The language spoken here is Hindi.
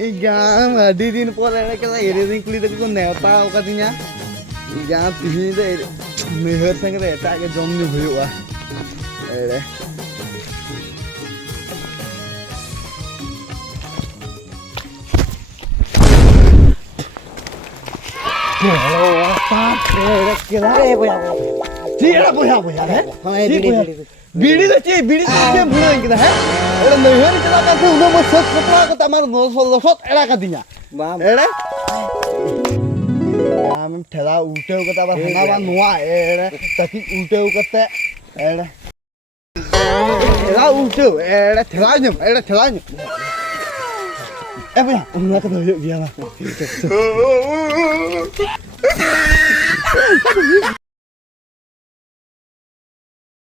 Ikan di din pore kita ini kulit aku nepa katanya. Ikan ini deh meher sangat tak ke jom ni huyu ah. Ada. बीड़ी तो चाहिए बीड़ी तो चाहिए भूल नहीं किधर है एड़ा नहीं है किधर का फिर उन्हें मत सोच सोच रहा को तमार सोच एड़ा का दिया एड़ा हम ठेला उल्टे हो करता बस हना बान नुआ एड़ा ताकि उल्टे हो करते एड़ा एड़ा ठेला न्यम भैया उन्हें का तो ये